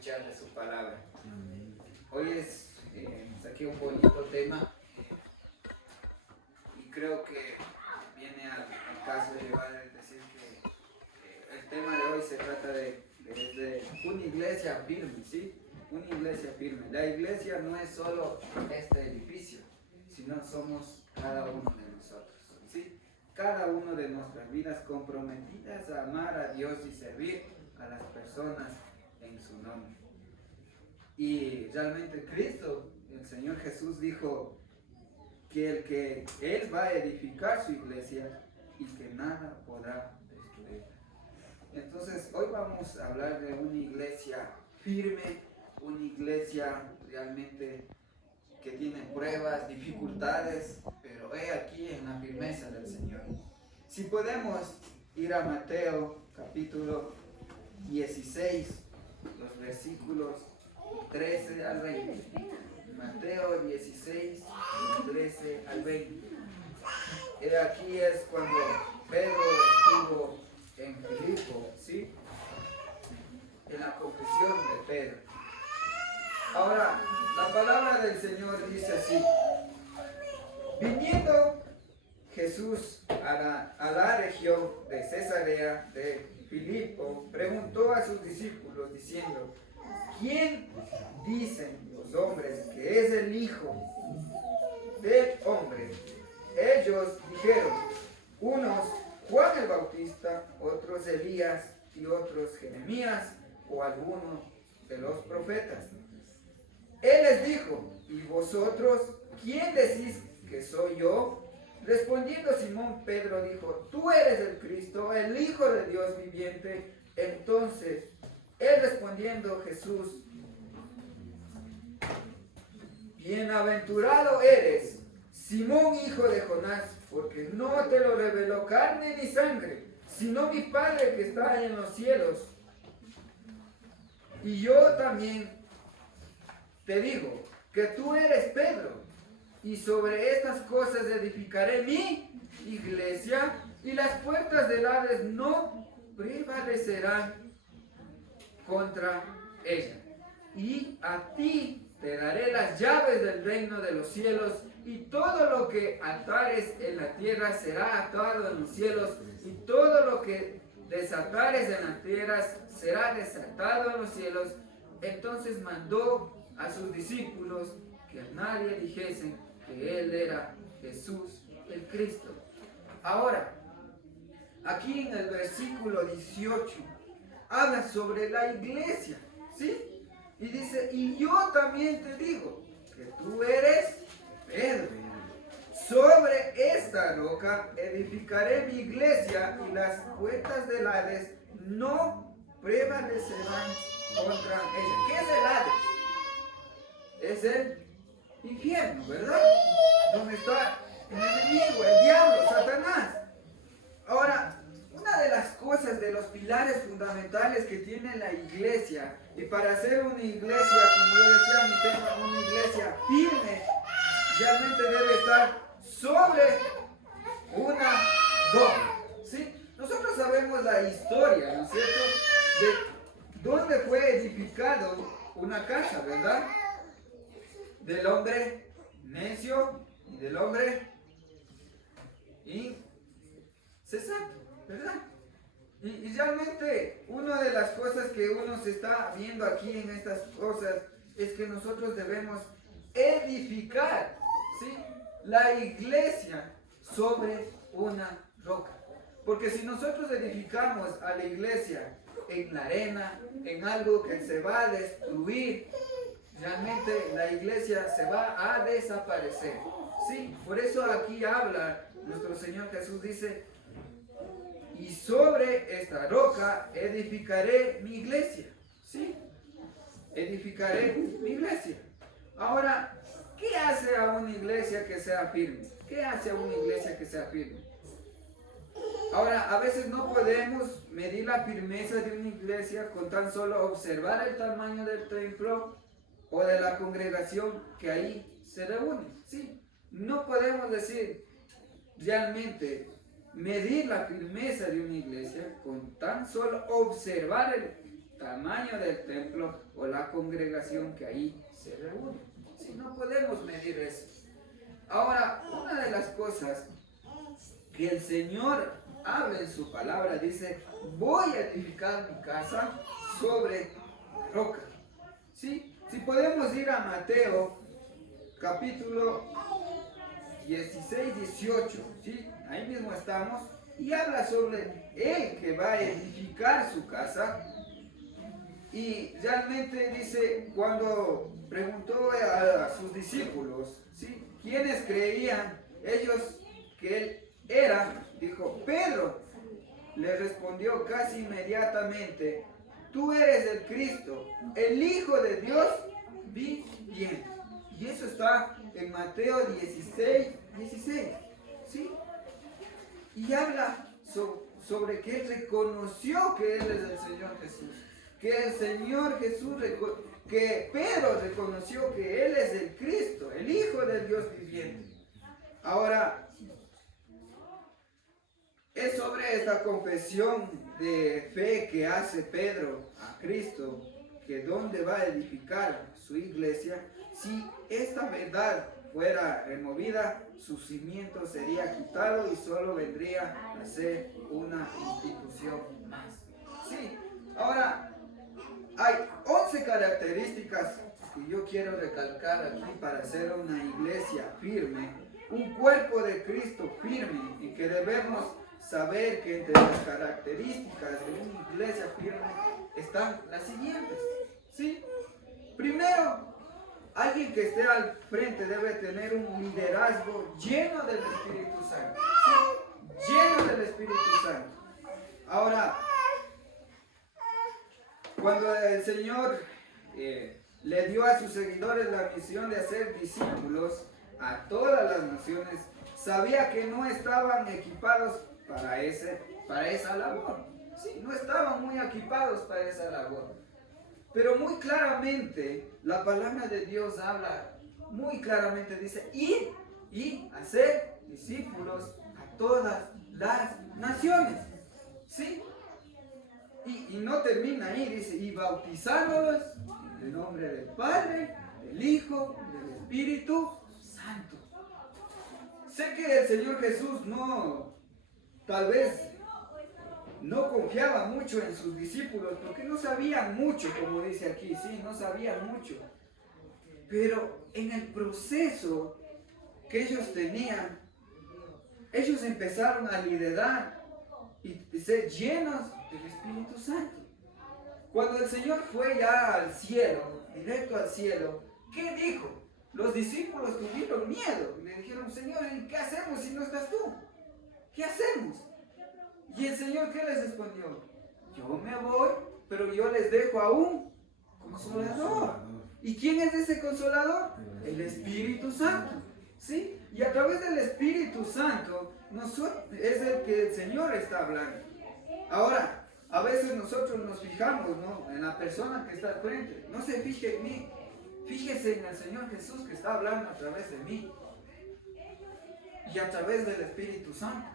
escuchar de su palabra. Hoy saqué un bonito tema y creo que viene al caso de llevar a decir que el tema de hoy se trata de una iglesia firme, ¿sí? Una iglesia firme. La iglesia no es solo este edificio, sino somos cada uno de nosotros, ¿sí? Cada uno de nuestras vidas comprometidas a amar a Dios y servir a las personas en su nombre. Y realmente Cristo, el Señor Jesús, dijo que Él va a edificar su iglesia y que nada podrá destruirla. Entonces hoy vamos a hablar de una iglesia firme, una iglesia realmente que tiene pruebas, dificultades, pero he aquí en la firmeza del Señor. Si podemos ir a Mateo capítulo 16, los versículos 13 al 20. Mateo 16, 13 al 20. Aquí es cuando Pedro estuvo en Filipo, ¿sí? En la confesión de Pedro. Ahora, la palabra del Señor dice así: viniendo Jesús a la región de Cesarea de Filipo, preguntó a sus discípulos diciendo: ¿quién dicen los hombres que es el Hijo del Hombre? Ellos dijeron, unos Juan el Bautista, otros Elías y otros Jeremías o alguno de los profetas. Él les dijo, ¿y vosotros quién decís que soy yo? Respondiendo Simón Pedro dijo, tú eres el Cristo, el Hijo de Dios viviente. Entonces él respondiendo Jesús, bienaventurado eres, Simón hijo de Jonás, porque no te lo reveló carne ni sangre, sino mi Padre que está en los cielos. Y yo también te digo que tú eres Pedro, y sobre estas cosas edificaré mi iglesia, y las puertas del Hades no prevalecerán contra ella. Y a ti te daré las llaves del reino de los cielos, y todo lo que atares en la tierra será atado en los cielos, y todo lo que desatares en la tierra será desatado en los cielos. Entonces mandó a sus discípulos que a nadie dijesen que él era Jesús el Cristo. Ahora, aquí en el versículo 18 habla sobre la iglesia, ¿sí? Y dice, y yo también te digo que tú eres Pedro. Sobre esta roca edificaré mi iglesia, y las puertas del Hades no prevalecerán contra ella. ¿Qué es el Hades? Es el infierno, ¿verdad? Donde está el enemigo, el diablo, Satanás. Ahora, una de las cosas, de los pilares fundamentales que tiene la iglesia, y para ser una iglesia, como yo decía en mi tema, una iglesia firme, realmente debe estar sobre una roca, ¿sí? Nosotros sabemos la historia, ¿no es cierto?, de dónde fue edificado una casa, ¿verdad? Del hombre necio y del hombre insensato, ¿verdad? Y realmente una de las cosas que uno se está viendo aquí en estas cosas es que nosotros debemos edificar, ¿sí?, la iglesia sobre una roca. Porque si nosotros edificamos a la iglesia en la arena, en algo que se va a destruir, realmente la iglesia se va a desaparecer, ¿sí? Por eso aquí habla nuestro Señor Jesús, dice, y sobre esta roca edificaré mi iglesia, ¿sí? Edificaré mi iglesia. Ahora, ¿qué hace a una iglesia que sea firme? ¿Qué hace a una iglesia que sea firme? Ahora, a veces no podemos medir la firmeza de una iglesia con tan solo observar el tamaño del templo o de la congregación que ahí se reúne, ¿sí? No podemos decir realmente medir la firmeza de una iglesia con tan solo observar el tamaño del templo o la congregación que ahí se reúne. Si no podemos medir eso. Ahora, una de las cosas que el Señor habla en su palabra, dice, voy a edificar mi casa sobre roca. ¿Sí? Si podemos ir a Mateo capítulo 16, 18, ¿sí? Ahí mismo estamos, y habla sobre él que va a edificar su casa. Y realmente dice, cuando preguntó a sus discípulos, ¿sí?, ¿quiénes creían ellos que él era? Dijo, Pedro le respondió casi inmediatamente, tú eres el Cristo, el Hijo de Dios viviente. Y eso está en Mateo 16, 16, ¿sí? Y habla sobre que él reconoció que él es el Señor Jesús. Que el Señor Jesús, que Pedro reconoció que él es el Cristo, el Hijo del Dios viviente. Ahora, es sobre esta confesión de fe que hace Pedro a Cristo, que dónde va a edificar su iglesia. Si esta verdad fuera removida, su cimiento sería quitado y solo vendría a ser una institución más. Sí, ahora hay 11 características que yo quiero recalcar aquí para ser una iglesia firme, un cuerpo de Cristo firme, y que debemos saber que entre las características de una iglesia firme están las siguientes. ¿Sí? Primero, alguien que esté al frente debe tener un liderazgo lleno del Espíritu Santo. ¿Sí? Lleno del Espíritu Santo. Ahora, cuando el Señor le dio a sus seguidores la misión de hacer discípulos a todas las naciones, sabía que no estaban equipados para esa labor. Sí, no estaban muy equipados para esa labor. Pero muy claramente, la palabra de Dios habla, muy claramente dice, ir y hacer discípulos a todas las naciones. ¿Sí? Y no termina ahí, dice, y bautizándolos en el nombre del Padre, del Hijo y del Espíritu Santo. Sé que el Señor Jesús tal vez no confiaba mucho en sus discípulos, porque no sabían mucho, como dice aquí, sí, no sabían mucho. Pero en el proceso que ellos tenían, ellos empezaron a liderar y ser llenos del Espíritu Santo. Cuando el Señor fue ya al cielo, directo al cielo, ¿qué dijo? Los discípulos tuvieron miedo. Le dijeron, Señor, ¿y qué hacemos si no estás tú? ¿Qué hacemos? Y el Señor, ¿qué les respondió? Yo me voy, pero yo les dejo a un consolador. ¿Y quién es ese consolador? El Espíritu Santo. ¿Sí? Y a través del Espíritu Santo es el que el Señor está hablando. Ahora, a veces nosotros nos fijamos, ¿no?, en la persona que está al frente. No se fije en mí. Fíjese en el Señor Jesús que está hablando a través de mí. Y a través del Espíritu Santo.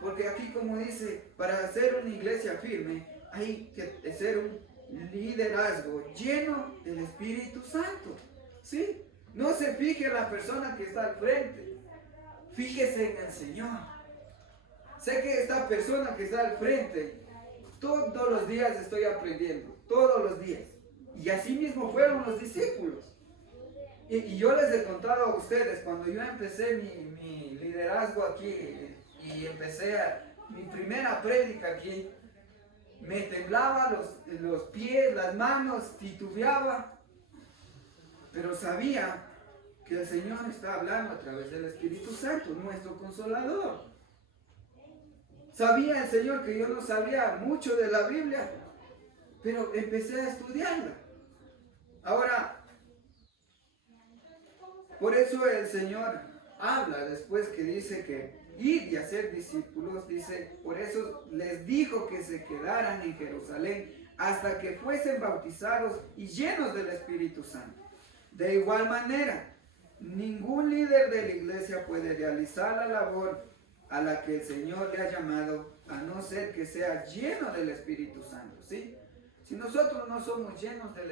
Porque aquí, como dice, para ser una iglesia firme, hay que ser un liderazgo lleno del Espíritu Santo. ¿Sí? No se fije en la persona que está al frente. Fíjese en el Señor. Sé que esta persona que está al frente, todos los días estoy aprendiendo. Todos los días. Y así mismo fueron los discípulos. Y yo les he contado a ustedes, cuando yo empecé mi liderazgo aquí, y empecé mi primera prédica aquí, me temblaba los pies, las manos, titubeaba, pero sabía que el Señor está hablando a través del Espíritu Santo, nuestro consolador. Sabía el Señor que yo no sabía mucho de la Biblia, pero empecé a estudiarla. Ahora, por eso el Señor habla después que dice que ir y hacer discípulos, dice, por eso les dijo que se quedaran en Jerusalén hasta que fuesen bautizados y llenos del Espíritu Santo. De igual manera, ningún líder de la iglesia puede realizar la labor a la que el Señor le ha llamado, a no ser que sea lleno del Espíritu Santo, ¿sí? Si nosotros no somos llenos del